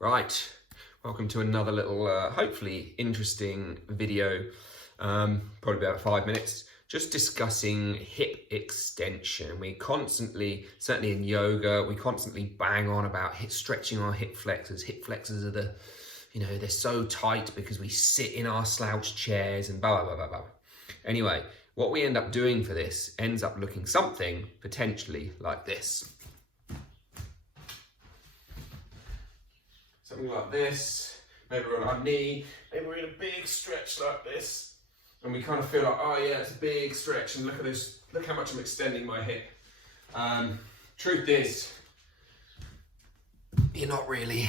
Right, welcome to another little, hopefully interesting video, probably about 5 minutes, just discussing hip extension. We constantly, certainly in yoga, we constantly bang on about stretching our hip flexors. Hip flexors are they're so tight because we sit in our slouch chairs and blah, blah, blah, blah, blah. Anyway, what we end up doing for this ends up looking something potentially like this. Something like this, maybe we're on our knee, maybe we're in a big stretch like this, and we kind of feel like, oh yeah, it's a big stretch, and look at this, look how much I'm extending my hip. Truth is, you're not really.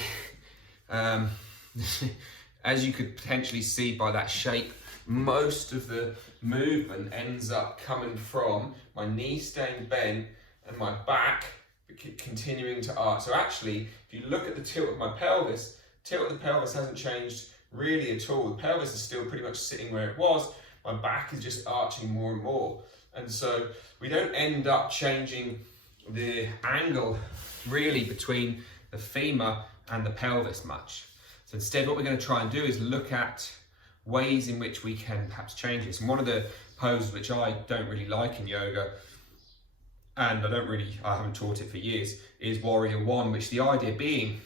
As you could potentially see by that shape, most of the movement ends up coming from my knee staying bent and my back continuing to arch. So actually, if you look at the tilt of my pelvis, tilt of the pelvis hasn't changed really at all. The pelvis is still pretty much sitting where it was. My back is just arching more and more. And so we don't end up changing the angle really between the femur and the pelvis much. So instead, what we're going to try and do is look at ways in which we can perhaps change this. And one of the poses which I don't really like in yoga, and I haven't taught it for years, is Warrior One, which the idea being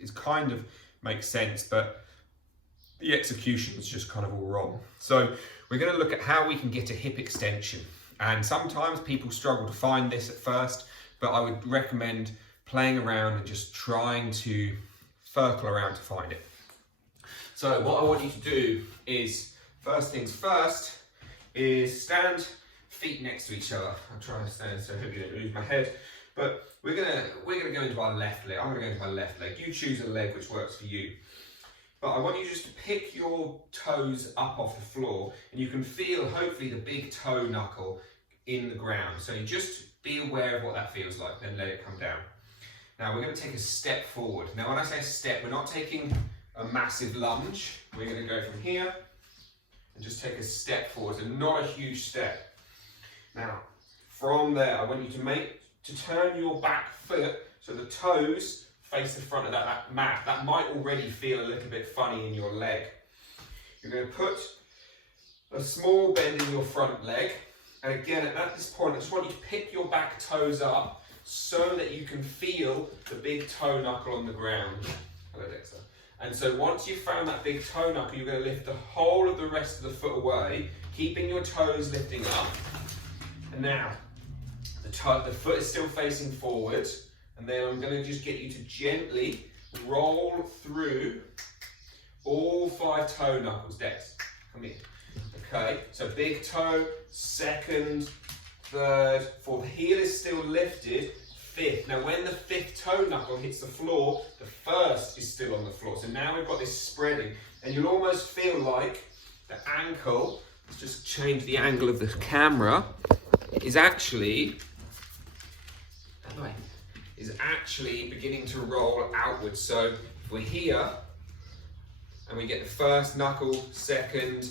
is kind of makes sense, but the execution is just kind of all wrong. So we're going to look at how we can get a hip extension. And sometimes people struggle to find this at first, but I would recommend playing around and just trying to circle around to find it. So what I want you to do is, first things first, is stand feet next to each other. I'll try and stand so I hope you don't lose my head. But we're gonna go into our left leg. I'm gonna go into my left leg. You choose a leg which works for you. But I want you just to pick your toes up off the floor, and you can feel hopefully the big toe knuckle in the ground. So you just be aware of what that feels like, then let it come down. Now we're gonna take a step forward. Now when I say step, we're not taking a massive lunge. We're gonna go from here and just take a step forward, so not a huge step. Now, from there, I want you to turn your back foot so the toes face the front of that mat. That might already feel a little bit funny in your leg. You're going to put a small bend in your front leg. And again, at this point, I just want you to pick your back toes up so that you can feel the big toe knuckle on the ground. Hello, Dexter. And so once you've found that big toe knuckle, you're going to lift the whole of the rest of the foot away, keeping your toes lifting up. And now, the foot is still facing forward, and then I'm going to just get you to gently roll through all 5 toe knuckles. Dex, come here. Okay, so big toe, second, third, fourth. Heel is still lifted, fifth. Now when the 5th toe knuckle hits the floor, the first is still on the floor. So now we've got this spreading, and you'll almost feel like the ankle, let's just change the angle of the camera, is actually beginning to roll outwards. So if we're here and we get the first knuckle, second,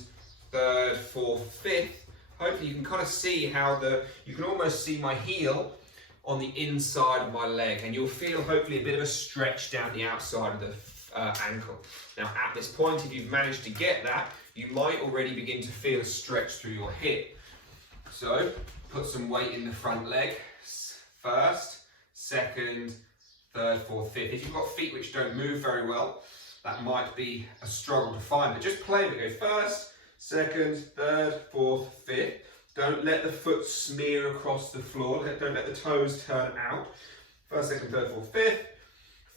third, fourth, 5th, hopefully you can kind of see how you can almost see my heel on the inside of my leg, and you'll feel hopefully a bit of a stretch down the outside of the ankle. Now at this point, if you've managed to get that, you might already begin to feel a stretch through your hip. So put some weight in the front leg, first, second, third, fourth, 5th. If you've got feet which don't move very well, that might be a struggle to find, but just play with it. Go first, second, third, fourth, 5th. Don't let the foot smear across the floor. Don't let the toes turn out. First, second, third, fourth, 5th.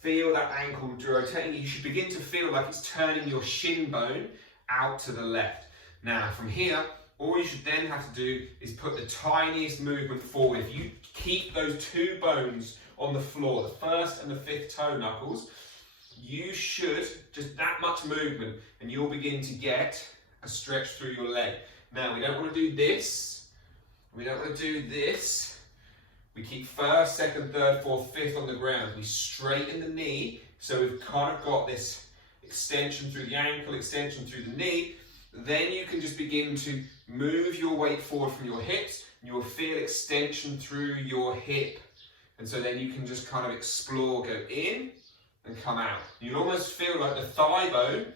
Feel that ankle rotating. You should begin to feel like it's turning your shin bone out to the left. Now, from here, all you should then have to do is put the tiniest movement forward. If you keep those 2 bones on the floor, the 1st and the 5th toe knuckles, you should, just that much movement, and you'll begin to get a stretch through your leg. Now, we don't want to do this. We don't want to do this. We keep 1st, 2nd, 3rd, 4th, 5th on the ground. We straighten the knee, so we've kind of got this extension through the ankle, extension through the knee. Then you can just begin to move your weight forward from your hips, and you will feel extension through your hip. And so then you can just kind of explore, go in, and come out. You'll almost feel like the thigh bone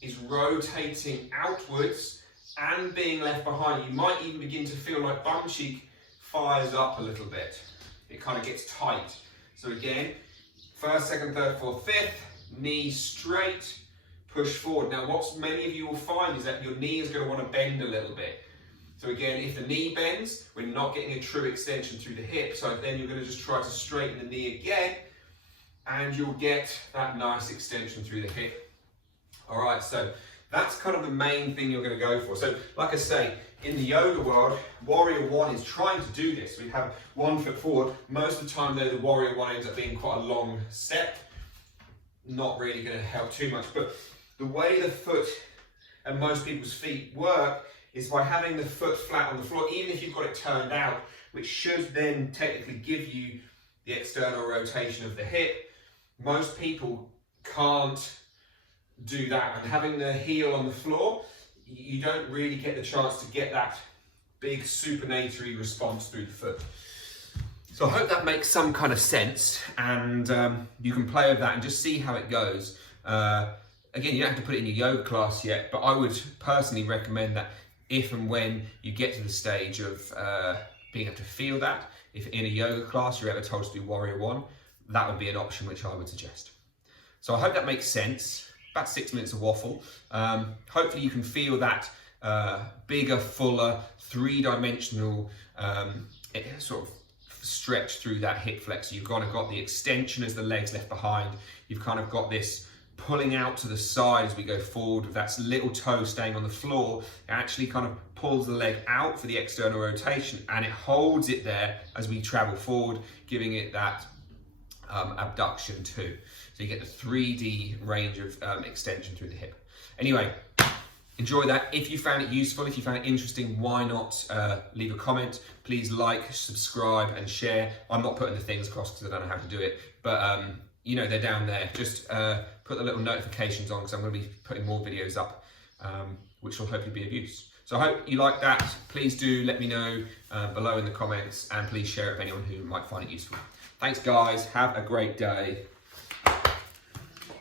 is rotating outwards and being left behind. You might even begin to feel like bum cheek fires up a little bit. It kind of gets tight. So again, first, second, third, fourth, fifth, knee straight, push forward. Now what many of you will find is that your knee is going to want to bend a little bit. So again, if the knee bends, we're not getting a true extension through the hip. So then you're going to just try to straighten the knee again, and you'll get that nice extension through the hip. All right, so that's kind of the main thing you're going to go for. So like I say, in the yoga world, Warrior One is trying to do this. We have 1 foot forward. Most of the time though, the Warrior One ends up being quite a long step. Not really going to help too much, but the way the foot and most people's feet work is by having the foot flat on the floor, even if you've got it turned out, which should then technically give you the external rotation of the hip. Most people can't do that, and having the heel on the floor, you don't really get the chance to get that big supinatory response through the foot. So I hope that makes some kind of sense, and you can play with that and just see how it goes. Again, you don't have to put it in your yoga class yet, but I would personally recommend that if and when you get to the stage of being able to feel that, if in a yoga class you're ever told to do Warrior One, that would be an option which I would suggest. So I hope that makes sense. About 6 minutes of waffle. Hopefully you can feel that bigger, fuller, three-dimensional sort of stretch through that hip flexor. You've kind of got the extension as the legs left behind. You've kind of got this pulling out to the side as we go forward with that little toe staying on the floor. It actually kind of pulls the leg out for the external rotation, and it holds it there as we travel forward, giving it that abduction too. So you get the 3D range of extension through the hip. Anyway, enjoy that. If you found it useful, if you found it interesting, why not leave a comment? Please like, subscribe and share. I'm not putting the things across because I don't know how to do it, but you know, they're down there. Just put the little notifications on because I'm going to be putting more videos up, which will hopefully be of use. So I hope you like that. Please do let me know below in the comments, and please share it with anyone who might find it useful. Thanks guys, have a great day.